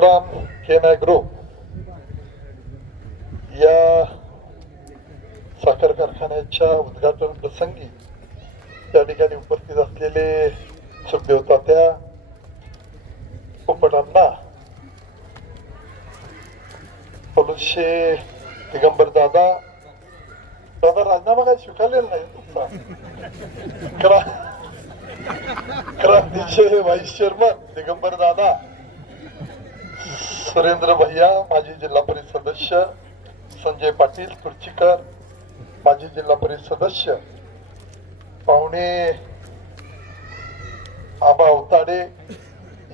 संग्राम केन group या साखर कारखान्याच्या उद्घाटन प्रसंगी त्या ठिकाणी उपस्थित असलेले सुखदेव तात्या, पोपटांना, पलुशे, दिगंबर दादा राजीनामा काही स्वीकारलेला नाही तुमचा, क्रांतीचे व्हाईस चेअरमन दिगंबर दादा, सुरेंद्र भैया माजी जिल्हा परिषद सदस्य, संजय पाटील तुर्चीकर माजी जिल्हा परिषद सदस्य, पाहुणे आबा अवताडे,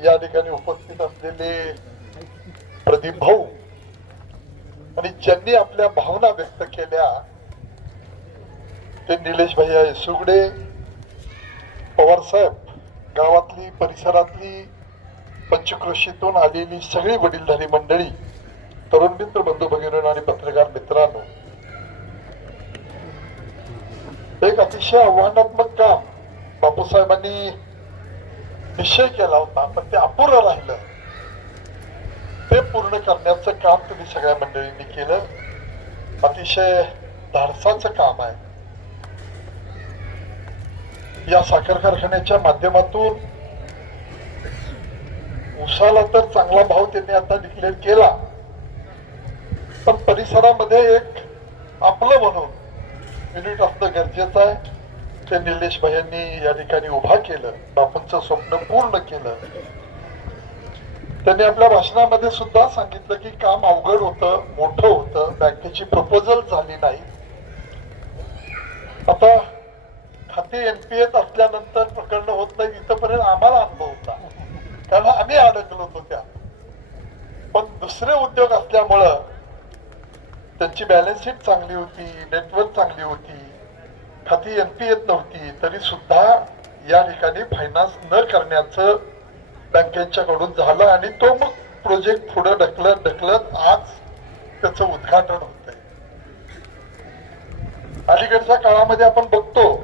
या ठिकाणी उपस्थित असलेले प्रदीप भाऊ आणि ज्यांनी आपल्या भावना व्यक्त केल्या ते निलेश भैया येसुगडे, पवार साहेब, गावातली परिसरातली पंचक्रोशीतून आलेली सगळी वडीलधारी मंडळी, तरुण मित्र, बंधू भगिनी आणि पत्रकार मित्रांनो, एक अतिशय आव्हानात्मक काम बापूसाहेबांनी निश्चय केला होता, पण ते अपुरं राहिलं. ते पूर्ण करण्याचं काम तुम्ही सगळ्या मंडळींनी केलं. अतिशय धाडसाचं काम आहे. या साखर कारखान्याच्या माध्यमातून उसाला तर चांगला भाव त्यांनी आता डिक्लेअर केला, पण परिसरामध्ये एक आपलं म्हणून युनिट असणं गरजेचं आहे. ते निलेश भाईंनी या ठिकाणी उभा केलं, बापूंचं स्वप्न पूर्ण केलं. त्यांनी आपल्या भाषणामध्ये सुद्धा सांगितलं की काम अवघड होतं, मोठं होतं, बँकेची प्रपोजल झाली नाही. आता खाते एनपीएत असल्यानंतर प्रकरण होत नाही इथपर्यंत आम्हाला अनुभव होता, कारण आम्ही अडकलो होतो त्या. पण दुसरे उद्योग असल्यामुळं त्यांची बॅलन्स शीट चांगली होती, नेटवर्क चांगली होती, खाती एनपीएत नव्हती, तरी सुद्धा या ठिकाणी फायनान्स न करण्याचं बँकेच्याकडून झालं आणि तो मग प्रोजेक्ट पुढे ढकलत आज त्याचं उद्घाटन होतंय. अलीकडच्या काळामध्ये आपण बघतो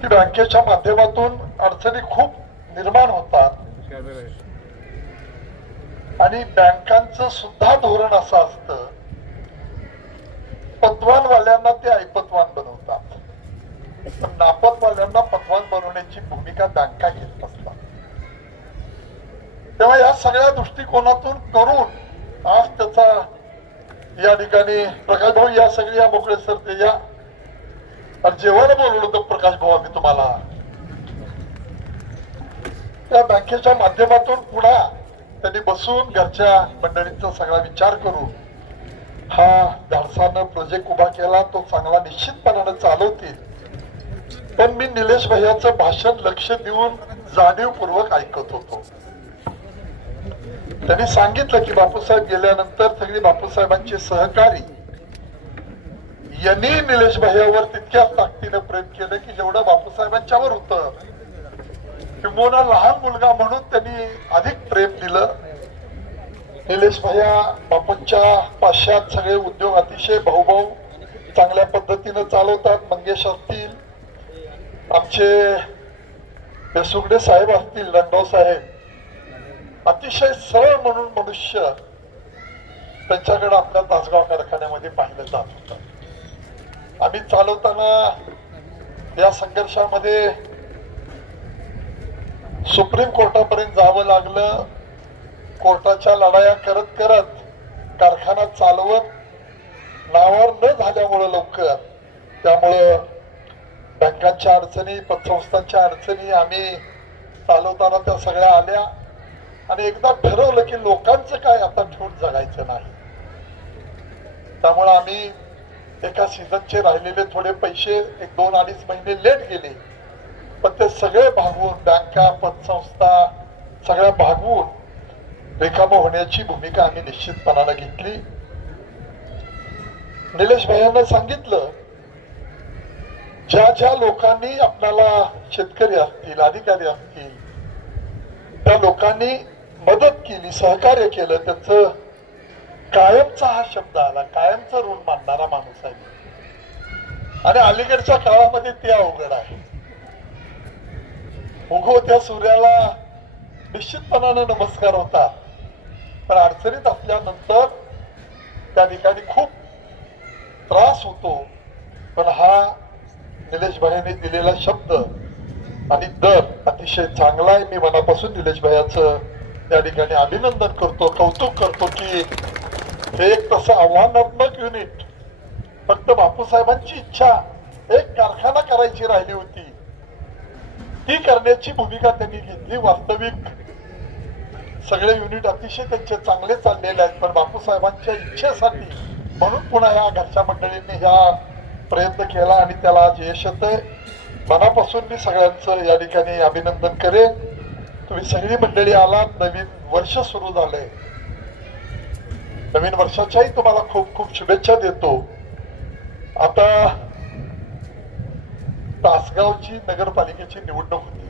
की बँकेच्या माध्यमातून अडचणी खूप निर्माण होतात आणि बँकांचं सुद्धा धोरण असं असतं, पतवानवाल्यांना ते ऐपतवान बनवतात, पण नापतवाल्यांना पतवान बनवण्याची भूमिका बँका घेत असतात. तेव्हा या सगळ्या दृष्टिकोनातून करून आज त्याचा या ठिकाणी प्रकाश भाऊ या सगळ्या मोकळे सरते या जेव्हा बोलवलं होतं प्रकाश भाऊ आम्ही तुम्हाला त्या बँकेच्या माध्यमातून पुन्हा त्यांनी बसून घरच्या मंडळींचा सगळा विचार करून हा धाडसानं प्रोजेक्ट उभा केला. तो चांगला निश्चितपणानं चालवतील. पण मी निलेश भैयाचं भाषण लक्ष देऊन जाणीवपूर्वक ऐकत होतो. त्यांनी सांगितलं की बापूसाहेब गेल्यानंतर सगळी बापूसाहेबांचे सहकारी यांनी निलेश भैयावर तितक्याच ताकदीनं प्रेम केलं की जेवढं बापूसाहेबांच्यावर होतं. किंबहुना लहान मुलगा म्हणून त्यांनी अधिक प्रेम दिलं. निलेश भैया बापूंच्या पाश्चात सगळे उद्योग अतिशय भाऊभाऊ चांगल्या पद्धतीनं चालवतात. मंगेश असतील, आमचे येसुगडे साहेब असतील, लंडो साहेब, अतिशय सरळ म्हणून मनुष्य त्यांच्याकडे आपल्या तासगाव कारखान्यामध्ये पाहिलं जात होतं. आम्ही चालवताना या संघर्षामध्ये सुप्रीम कोर्टापर्यंत जावं लागलं. कोर्टाच्या लढाया करत करत कारखाना चालवत नावावर न झाल्यामुळं लवकर, त्यामुळं बँकांच्या अडचणी, पतसंस्थांच्या अडचणी आम्ही चालवताना त्या सगळ्या आल्या आणि एकदा ठरवलं की लोकांचं काय आता ठेवून जगायचं नाही. त्यामुळे आम्ही एका सीझनचे राहिलेले थोडे पैसे 1-2-2.5 महिने लेट गेले, पण ते सगळे भागवून बँका, पतसंस्था सगळ्या भागवून रिकामं होण्याची भूमिका आम्ही निश्चितपणानं घेतली. निलेश भैयांना सांगितलं ज्या ज्या लोकांनी आपल्याला, शेतकरी असतील, अधिकारी असतील, त्या लोकांनी मदत केली, सहकार्य केलं, त्याचं कायमचा हा शब्द आला. कायमचा ऋण मानणारा माणूस आहे. आणि अलीकडच्या काळामध्ये ते अवघड आहे. उगवत्या सूर्याला निश्चितपणाने नमस्कार होता, पण अडचणीत असल्यानंतर त्या ठिकाणी खूप त्रास होतो. पण हा निलेश भाईंनी दिलेला शब्द आणि दर अतिशय चांगला आहे. मी मनापासून निलेश भाईचं त्या ठिकाणी अभिनंदन करतो, कौतुक करतो की हे एक तसं आव्हानात्मक युनिट, फक्त बापूसाहेबांची इच्छा एक कारखाना करायची राहिली होती, ती करण्याची भूमिका त्यांनी घेतली. वास्तविक सगळे युनिट अतिशय त्यांचे चांगले चाललेले आहेत, पण बापूसाहेबांच्या इच्छेसाठी म्हणून पुन्हा ह्या घरच्या मंडळींनी ह्या प्रयत्न केला आणि त्याला आज यश येतंय. मनापासून मी सगळ्यांचं या ठिकाणी अभिनंदन करेन. तुम्ही सगळी मंडळी आलात, नवीन वर्ष सुरू झालंय, नवीन वर्षाच्याही तुम्हाला खूप खूप शुभेच्छा देतो. आता तासगावची नगरपालिकेची निवडणूक होती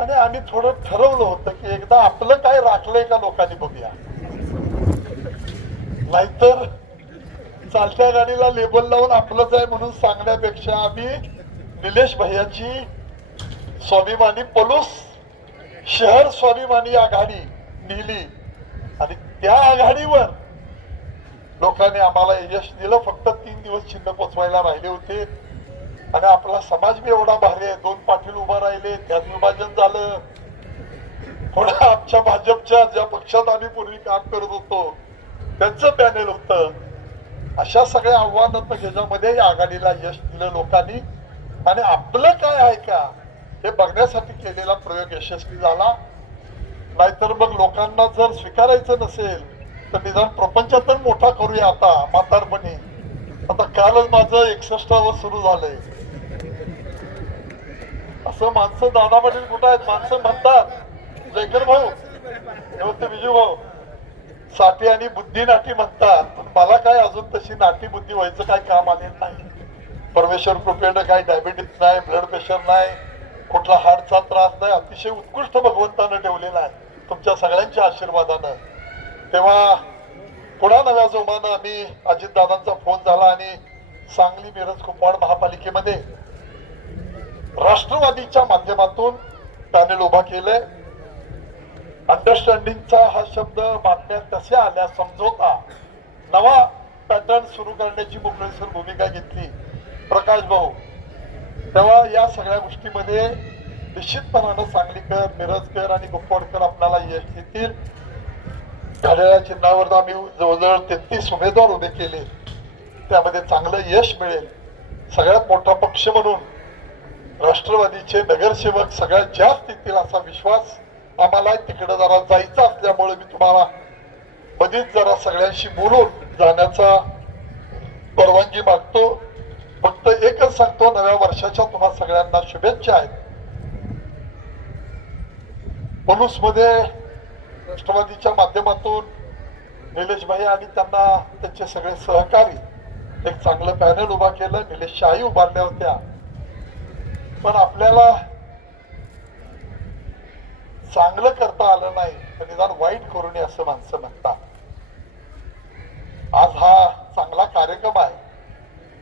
आणि आम्ही थोडं ठरवलं होतं की एकदा आपलं काय राखलंय का लोकांनी बघूया, नाहीतर चालत्या गाडीला लेबल लावून आपलंच आहे म्हणून सांगण्यापेक्षा आम्ही निलेश भैयाची स्वाभिमानी पलूस शहर स्वाभिमानी आघाडी नेली आणि त्या आघाडीवर लोकांनी आम्हाला यश दिलं. फक्त 3 दिवस चिन्ह पोचवायला राहिले होते आणि आपला समाज बी एवढा भारी आहे. 2 पाटील उभा राहिले, त्यात विभाजन झालं. पुन्हा आमच्या भाजपच्या ज्या पक्षात आम्ही पूर्वी काम करत होतो त्यांचं पॅनेल होतं. अशा सगळ्या आव्हानात्मक ह्याच्यामध्ये या आघाडीला यश दिलं लोकांनी आणि आपलं काय आहे का हे बघण्यासाठी केलेला प्रयोग यशस्वी झाला. नाहीतर मग लोकांना जर स्वीकारायचं नसेल तर निदान प्रपंचात मोठा करूया. आता म्हातारपणी, आता कालच माझं 61व सुरू झालंय. असं माणसं दादा पाटील कुठं आहेत माणसं म्हणतात, जयकर भाऊ विजू भाऊ साठी आणि बुद्धी नाटी म्हणतात, पण मला काय अजून तशी नाटी बुद्धी व्हायचं काय काम आलेलं नाही. परमेश्वर कृपेनं काही डायबिटीस नाही, ब्लड प्रेशर नाही, कुठला हार्टचा त्रास नाही. अतिशय उत्कृष्ट भगवंतानं ठेवलेला आहे तुमच्या सगळ्यांच्या आशीर्वादानं. तेव्हा पुन्हा नव्या जोमानं आम्ही अजितदादांचा फोन झाला आणि सांगली मिरज कुपवाड महापालिकेमध्ये राष्ट्रवादीच्या माध्यमातून पॅनेल उभा केलंय. अंडरस्टँडिंगचा हा शब्द बातम्या तशा आल्या, समजोता नवा पॅटर्न सुरू करण्याची मुंबईसर भूमिका घेतली प्रकाश भाऊ. तेव्हा या सगळ्या गोष्टीमध्ये निश्चितपणानं सांगलीकर, मिरजकर आणि कुपवाडकर आपल्याला यश देतील. घड्याळ्या चिन्हावर आम्ही जवळजवळ 33 उमेदवार उभे केले, त्यामध्ये चांगलं यश मिळेल. सगळ्यात मोठा पक्ष म्हणून राष्ट्रवादीचे नगरसेवक सगळ्यात जास्त येतील असा विश्वास आम्हाला तिकडे जरा जायचं असल्यामुळे मी तुम्हाला मध्येच जरा सगळ्यांशी बोलून जाण्याचा परवानगी मागतो. फक्त एकच सांगतो, नव्या वर्षाच्या तुम्हा सगळ्यांना शुभेच्छा आहेत. पलूस मध्ये राष्ट्रवादीच्या माध्यमातून निलेश भाई आणि त्यांना त्यांचे सगळे सहकारी एक चांगलं पॅनल उभा केलं. निलेश शाही उभारल्या होत्या, पण आपल्याला चांगलं करता आलं नाही तर निदान वाईट करू नये असं माणसं म्हणतात. आज हा चांगला कार्यक्रम आहे,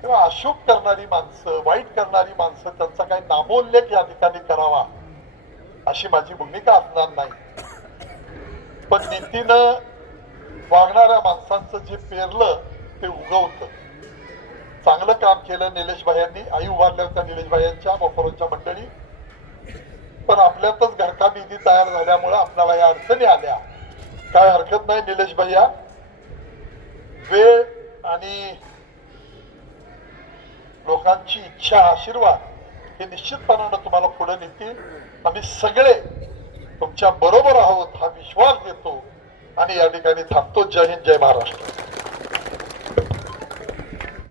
तेव्हा अशुभ करणारी माणसं, वाईट करणारी माणसं त्यांचा काही नामोल्लेख या ठिकाणी करावा अशी माझी भूमिका असणार नाही. पण नीतीनं वागणाऱ्या माणसांचं जे पेरलं ते उगवतं. चांगलं काम केलं निलेश भाईंनी. आई उभारल्या होत्या निलेश भाईंच्या मोफरोंच्या मंडळी, पण आपल्यातच घरका निधी तयार झाल्यामुळे आपल्याला या अडचणी आल्या. काय हरकत नाही निलेश भैया, वेळ आणि लोकांची इच्छा, आशीर्वाद हे निश्चितपणानं तुम्हाला पुढे नेतील. आम्ही सगळे तुमच्या बरोबर आहोत हा विश्वास देतो आणि या ठिकाणी थांबतो. जय हिंद, जय महाराष्ट्र.